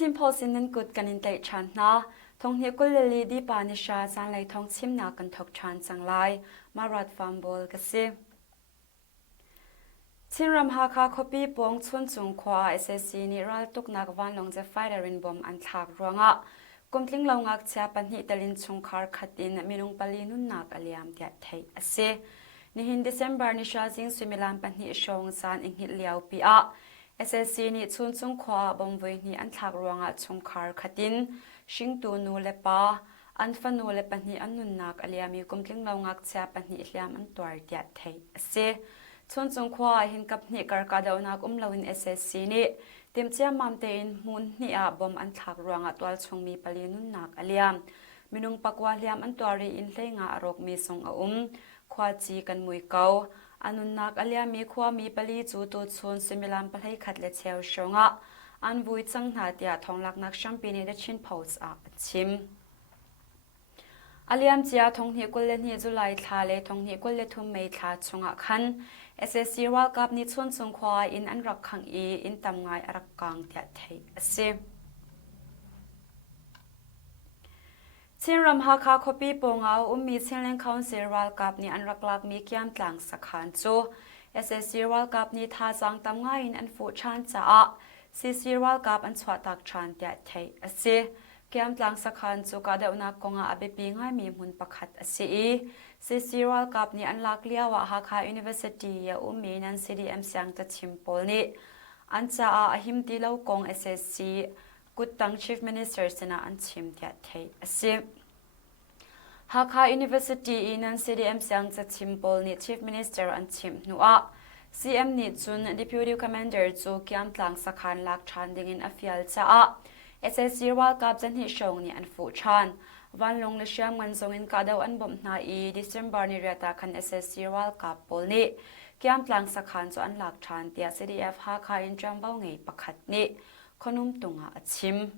Team Polsin Good Ganin Day Chantna, Tong Nikulili Dipa Nisha Zaanlei Thawngchimnak and Tok Chan Zaanlei Marat Fambol Gasi. Tinram Haka Kopi Bong Chun Chung Kwa SSC Niral Tuknak Van Long the Firing Bomb and Thak Ruanga. Kumtling Longak Chapan Hitalin Chungkar Katin Minung Palinun Nak Aliam Tiat Tay Ase. Nihin December Nisha Zing Sumilam Pani Shong San in Hit Liao Pia. SSC ni Chun Chung Kwa Bomvoi ni an Thak Ruanga Chungkar Katin. Shing Tu Nu Lepa. An Fanu Lepani Anun Nak Aliami Kumtling Longak Chapan Hitliam and Tuar Tiat Tay Ase. Chun Chung Kwa Hin Kapni Karkada Unak Lawin SSC ni. Timchia Mamtein Mun ni a bom an thak ruanga twal chungmi palinun nak aliam minung pakwa liam an twari in lenga arok mi song a khwa chi kan mui kau anun nak aliam mi khwa mi pali chu tu chun similam palhai khatle cheu shonga an vui chang na tia thonglak nak shampini de chin post a chim aliam chia thongni kolle ni July thale thongni kolle thum mei tha chunga khan SSC World Cup ni Chun Chung Kwa in an rakhang I in tamngai arakang tia thei ase Chinram Haka Kopi Pongau Mi Chinlen Council World Cup ni an raklak mi kiam tlang sakhan chu SSC World Cup ni tha jang tamngai in an fu chan cha a CC World Cup an chwatak chan tia thei ase kiam tlang sakhan chu ka deuna konga abepi ngai mi mun pakhat ase I CC World Cup ni an lak liawa Haka University ya nan CDM siang ta chimpol ni an cha a himti lo kong SSC Kutang Chief Minister sina an chim tia thei ase Haka University nan CDM siang ta chimpol ni Chief Minister an chim nuwa CM ni chun Deputy Commander chu kiam tlang sakhan lak than dingin afial cha a SSC World Cup jan hi shong ni an fu chan Van Long le Siam ngan zongin kadaw an bom na I December ni reta kan SSC World Cup pol ni kiam tlang sakhan chu an lak than tia CDF Haka in jambau ngei pakhat ni khonum tunga achim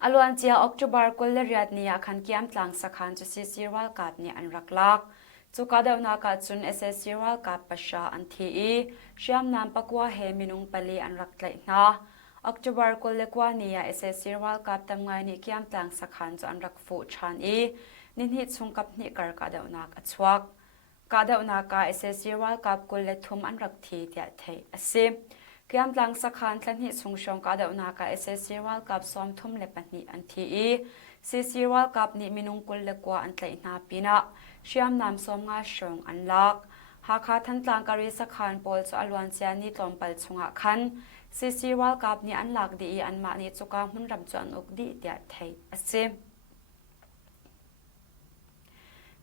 Alwan chia October kol le riat ni akhan kiam tlang sakhan chu CC World Cup ni an raklak chu kadaw na ka chun SSC World Cup pasha an thi I Siam nam pakwa he minung pali an raklai na October kol le kwa ni SSC World Cup tamngai ni kiam tlang sakhan chu an rak fu chan I nin hi chungkap ni kar ka daw nak achwak ka daw na ka SSC World Cup kol le thum an rak thi tia thei ase kiam tlang sakhan tlan hi chungshong ka daw na ka SSC World Cup som thum le pani an thi I CC World Cup ni minung kol le kwa an tlai na pina siam nam som nga shong an lak Haka than tlang kari sakhan pol chu alwan chia ni tlompal chunga khan CC World Cup ni an lak di an ma ni chuka mun ram chu an uk di tia thei ase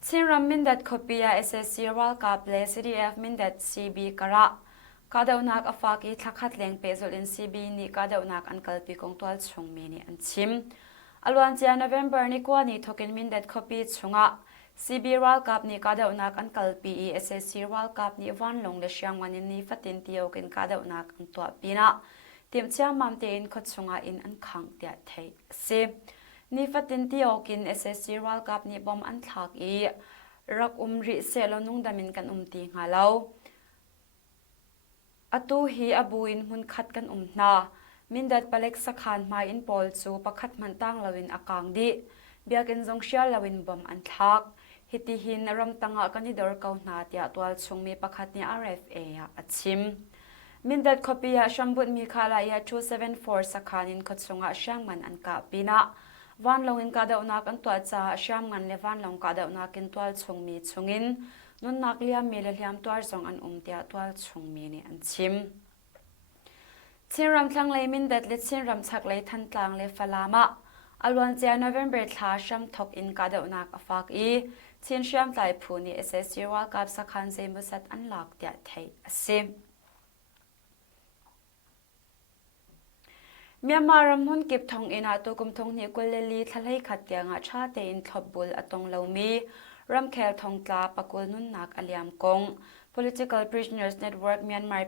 Chinram mindat khopia SSC World Cup le CDF mindat CB kara kadaunak afaki thakhat leng pezol in CB ni kadaunak an kalpi kongtwal chungmi ni an chim alwan chia November ni kwa ni thokin mindat khopi chunga CB World Cup ni kadaunak an kalpi SSC World Cup ni Van Long le Siam nganin ni fatin tiokin kadaunak an tua pina timchia mamte in khochunga in an khang tia thei se ni fatin tiokin SSC World Cup ni bom an thak I rak ri se lo nung damin kan ti ngalo atu hi abuin hun khat kan na mindat palek sakhan mai in pol chu pakhat man tang lawin akang di biakin zong shia lawin bom an thak hiti hin ram tanga kanidor kau na tia twal chungmi pakhat ni RFA ya achim mindat khopia shambut mi khala ya 274 sakhanin khochunga shangman an ka pina Van Long in kada unak an tua cha Siam ngan le Van Long kada unak in twal chungmi chungin nun nak liam mi le liam twar zong an tia twal chungmi ni an chim Chinram tlanglei mindat le chinram chaklei than tlang le falama alwan chia November thla sham thok in kada unak afak I chin siam tlai phu ni SSC World Cup sakhan zemusat an lak tia thei ase Myanmar ram hun kip thong ina to kum thong ni koleli thalai khatya nga tha te in thobul atong lomi ram khel thong tla pakul nun nak aliam kong Political Prisoners Network Myanmar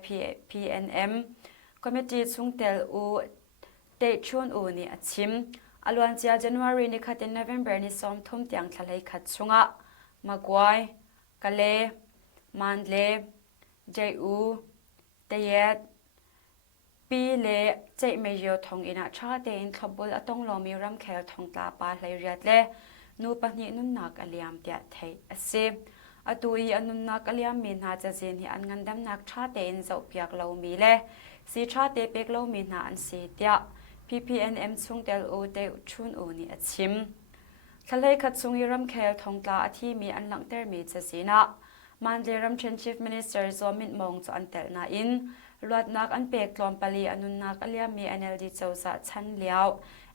PNM Committee chungtel u te chun u ni achim alwan chia January ni khatin November ni som thum tiang thalai khat chunga magwai kale mandle ju tayet ปีเล่เจไม่เยอะทองอินะชาเตอินขบุลอตงลอมีรำเคลทองตาปาไหลเรียดเล่นูปนินุนนักอเลียมเตียไทยเซอตุยอนุนักอเลียมมีนาจะเจนที่อันงันดำนักชาเตอินเจ้าเปียกเรามีเล่สีชาเตเปียกเรามีนาอันเสียเตีย PPNM ช่วงเตลโอเตชุนโอนี่อชิมทะเลขัดซุงยรำเคลทองตาที่มีอันหลังเตอร์มีจะสีนะมันเดรัมเชนชีฟมินิสเตอร์โซมิดมองจะอันเตลนาอินลวดนักอันเปกลอมปลีอนุนักอเลียมี NLD เจ้าสะชันเลียว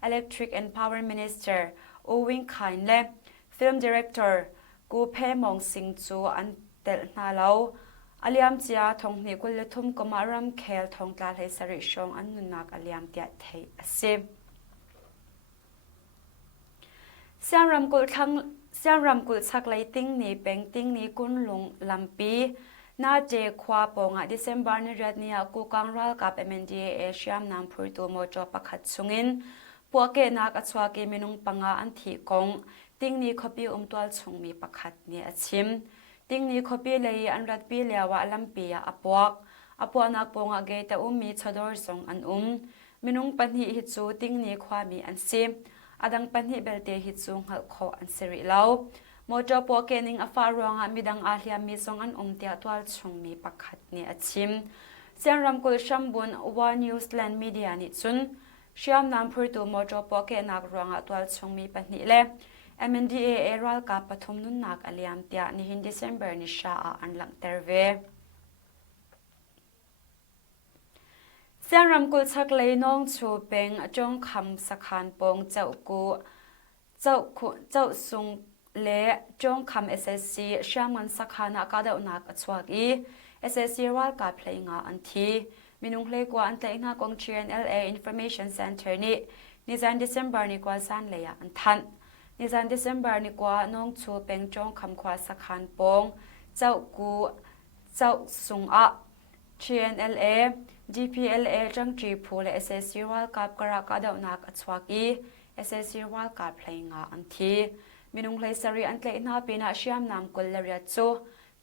Electric and Power Minister โอวิงคันเล่ Film Director กูเพมองสิงจูอันเตลนาเลาอเลียมเจียทองนิกุลทุ่มกมารัมเคลทองตาให้สริชงอันนุนักอเลียมเตียเทเซเสียงรำกุลชักไลติ้งนี้เป็นติ้งนี้กุนลุงลำปีน่าเจควาปงอ่ะ December นี้เรียดนี้กูกังรัลกับ MNDAA เอเชียมนำพูดตัวโมจอประคัดสุงินพวกเกนักอัศวกิมินุงปังอันที่กงติ้งนี้ขบีตัวชงมีประคัดเนี่ยชิมติ้งนี้ขบีเลยอันรัดปีเลียวลำปีอปวกนักปงอ่ะเกตมีชดอร์สงอันมินุงปัญหิฮิตซูติ้งนี้ความมีอันซิมอดังปัญหิเบลเตฮิตซูหัลโคอันสิริเลาโมจอปวกเกนิงอฟารวงมีดังอาเลียมีทรงอันเตียตัวชงมีประคัดเนี่ยชิมเสียงรำกุลชัมบุนว่านิวซีแลนด์มีเดียนิจุนเชื่อมนำพูดตัวโมจอปวกเกนักรวงตัวชงมีปัญหิเล่ MNDAA รัลกับปฐมนุนนักอเลียมเตียนิหิน December นิชาอันหลังเตอร์เวเสียงรำกุลชักเลยน้องชูเป็งจงคำสักขันปงเจ้าสุงเละจงคำ SSC เชื่อมันสักขันอากาศอุณากชวกี SSC รัลกับเพลงอันทีมินุงเพลงกว่าอันเตงากง GNLA Information Center นี่นิจัน December นี่กว่าซันเลยอันทันนิจัน December นี่กว่าน้องชูเป็งจงคำควาสักขันปงเจ้าสุงGNLA GPLA จังจีพูและ SSC รัลกับกระกาดอุณากชวกี SSC รัลกับเพลงอันทีมินุงเพลสรีอันเตะนาปีนาเชียมนำกุลเลรียจู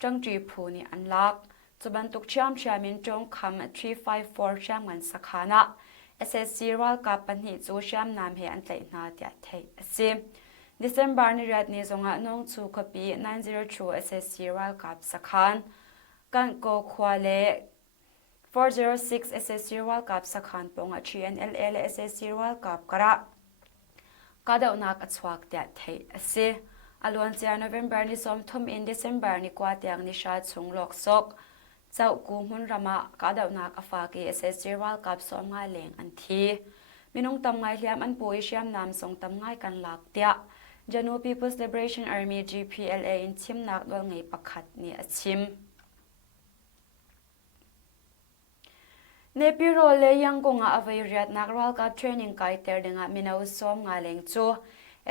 จังจีพูนี่อันลักจุบันตุกเชียมเชียมินจงคำ354เชียมเงินสักขานะ SSC รัลกับปัญหิจูเชียมนำเฮอันเตะนาเดียเทซิ December นี้เรียดนี้จงน้องจูคปี902 SSC รัลกับสักขันกันโกควาเล406 SSC รัลกับสักขันปงGNLA และ SSC รัลกับกระกาดอุนักอัศวกเดียเทเซอลวนเจีย November นี้สมทมอิน December นี้กว่าเตียงนิชาชงหลอกซกเจ้ากูหุนรำกาดอุนักอฟากี SSC รัลกับสมง่ายเลงอันทีมินุงตำง่ายเลียมอันปุยเชียมนำส่งตำง่ายกันหลักเตียJanu People's Liberation Army GPLA อินชิมนักดวงไงประคัดนี่ชิมในปีโรเลยังกงอาเวรียดนักรัลกับเทรนนิ่งไกเตอร์ดึงมินาวสมงาเลงจู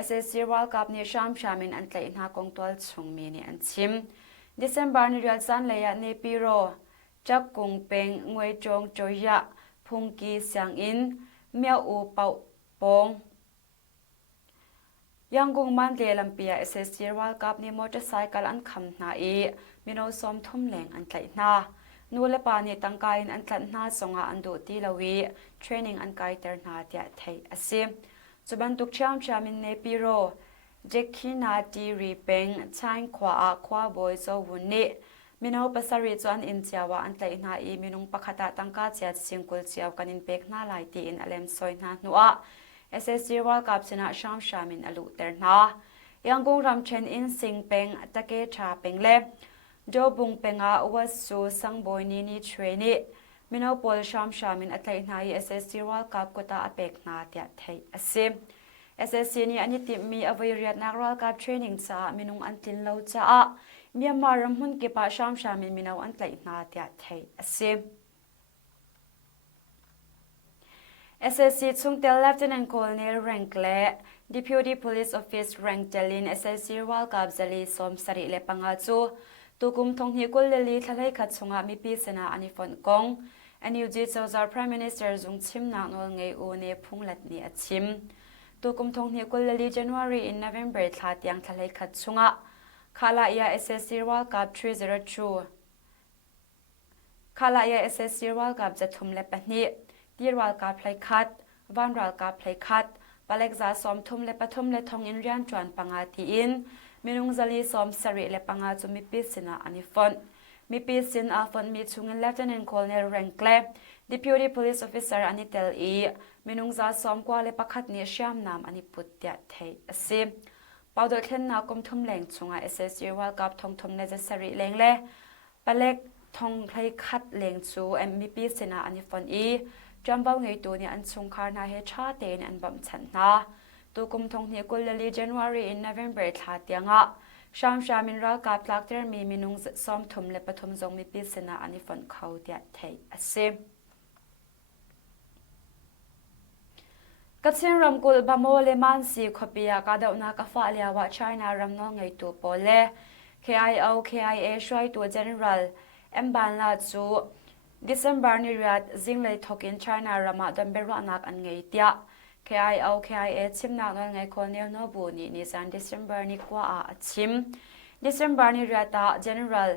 SSC รัลกับนิชามชามินอันเตยนักกงตัวชงมีนี่อันชิม December นี้เรียลซันเลยในปีโรจักกงเป็งงวยจงจอยะพุงกีเสียงอินเมียวอูเป่าปงยังกงมันเดลัมเปีย SSC รัลกับนิมอเตอร์ไซค์อันคำนาอีมินาวสมทุ่มแรงอันเตยนานูเลปานีตั้งกายอันตัดหน้าสงอันดูตีลวีเทรนนิ่งอันกายเตอร์นาเดียไทยอาศัยจุบันตุกชามินเนปิโรเจคินาตีรีเป็งช่างขวาบอยโซวุนนี่มินเอาภาษาริจวนอินเจียวอันเตยนาอีมินุงปะขตาตั้งกาเจียสิงกุลเจียวกันอินเป็กนาลายตีอินอเลมซอยนาหนัว SSC รัลกับชนะชามินอลุเตอร์นายังกงรำเชนอินสิงเป็งตะเกชาเป็งเล่โจบุงเป็งอาวัสูสังบอยนี่เทรนี่มินเอาปอลชามินอัตเลนาย SSC รัลกับกตาอเปกนาเดียไทยอาศัย SSC นี่อันนี้ติมีอวัยเรียนนักรัลกับเทรนนิ่งจ้ามินุงอันตินเลาจ้าเมียมารำหุ่นเก็บชามินมินเอาอันเลนาเดียไทยอาศัย SSC ชุงเตล Lieutenant Colonel Rank และ Deputy Police Office Rank เจลิน SSC รัลกับเจลีสมสริเลปังอาจูตุกุมทงฮิกุลเลลีทะเลขัดสงามีปีสนาอันิฟอนกงอันยูจีเจ้าจาร์ Prime Minister จงชิมนักนวลไงอูเนพุงลัดนี่ชิมตุกุมทงฮิกุลเลลี January in November ทาดยังทะเลขัดสงาคาลายา SSC รัลกับ302คาลายา SSC รัลกับจะทุ่มเล็บนี้ ตีรัลกาเพลคัดวันรัลกาเพลคัดปาเล็กซาสอมทุมเลปทุมเลทองอินเรียนจวนปังอาทีอินมินุงซาลีสอมสริเลปังอาจุมิปิสินาอันิฟอนมีปีสินอาฟอนมีชุงเงินเลฟเทนนโคลเนลแรงเลDeputy Police Officer อันนี้เตลอีมินุงซาสอมกว่าเลปักขัดนี้เชื่อมนามอันนี้ปุตเตะเทอสิปาวดเทนนากรมทุ่มแหลงชงSSC ว่ากับทองทุ่มเนจสริแหลงเล่ปเล็กทองไทยคัดแหลงชูมีปีสินาอันนี้ฟอนอีจำเบาไงตัวนี้อันชงคาร์นาเฮชาเตนอันบัมชันนาตัวกุมทองนี้กุลลี January in November ทาเตียงะชามินรัลกับลักเตอร์มีมินุงซ้อมทุ่มเลปทุมจงมีปีสินาอันนี้ฟอนเขาเตะเทอสิกัศนรำกุลบาโมเลมันสีขบียกาดาวนักฟ้าเลียวว่าไชน่ารำน้องไงตัวโปเล KIO KIA ช่วยตัว General เอ็มบานลาจู December นี้รัดจิงเลยทกินไชน่ารำมาดันเบรวนักอันไงเตีย KIO KIA ชิมนักนันไงคนเนียโนบูนี่นิสัน December นี้กว่าชิม December นี้รัด General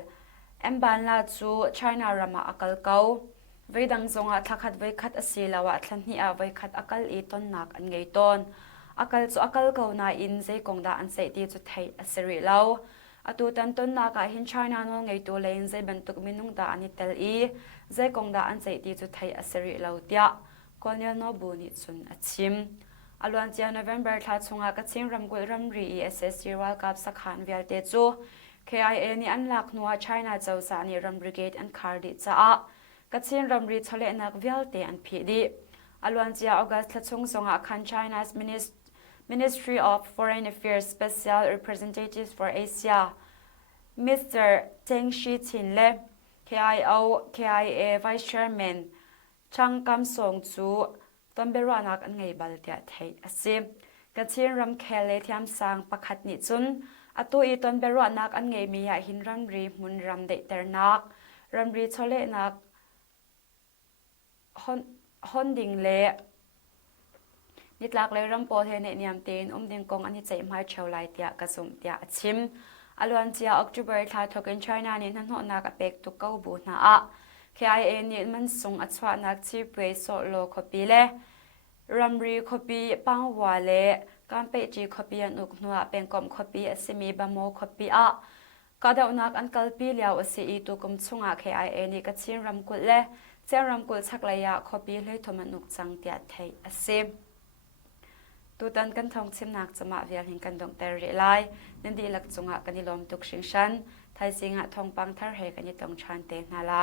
เอ็มบานลาจูไชน่ารำมาอักลเกาวิดังทรงอาทักขัดวิคัดอสีลาวะทันทีอาวิคัดอักลอีต้นนักอันไงต้นอักลจูอักลเกานาอินเซกงดาอันเซตีจุดไทยอสิริลาวอตูตันต้นนักหินชายนานงไงตัวเลนเซบันตุกมินุงดาอันนิเตลอีเซกงดาอันเซตีจุดไทยอสิริลาวเตียคนเนียโนบูนิจุนอชิมอลวันเจียโนเวมเบอร์ทัดทรงอากาศชิงรำกุลรำรี SSC วัลกับสักขันเวลเตจู KIA นี่อันลักนัวไชน่าเจ้าสานีรำบริเกตอันคาร์ดิจ้ากัศนรำรีทะเลนักวิลเตอันพีดีอลวันเจียออกัสทัดทรงส่งอาคัน China's Ministry of Foreign Affairs Special Representative for Asia Mr. Teng Shi-chin และ KIA Vice Chairman ช่างกำส่งจูต้นเบรวนักอันไงบัลเตียไทยอาศิกัศนรำเคเลที่อันสังประคัดนิจุนอตัวอีต้นเบรวนักอันไงมียาหินรำรีมุนรำเดเตอร์นักรำรีทะเลนักฮอนดิงเล่นิดลักเลยรำโปเทเนเนียมเตนดิงกงอันนี้ใจหมายเชาวไลเตียกระสุมเตียชิมอลวันเจียออกจูเบอร์ทาทกินไชน่านี่นั่นหัวนักเป็กตุกเก้าบูนาอะ KIA นี่มันส่งอัศวนักชีเปย์โซโลคปีเล่รัมรีคปีปังวาเล่การเปจีคปีอันอุกนัวเป็นกลมคปีอสิมีบามโมคปีอะกาดาวนักอันกัลปีเลียวอสิอีตุกุมซุงอะ KIA นี่กัชินรัมกุลเล่เจ้ารำกุลชักเลยะคบีเลยทมันุกจังเตียไทยอาศิตูตันกันทองชิมนักจะมาเวียหิงกันดงเตอริไลนันดีหลักจงะกันนิลอมตุกชิงชันไทยสิงะทองปังทาร์เฮกันยิตองชันเตนาไล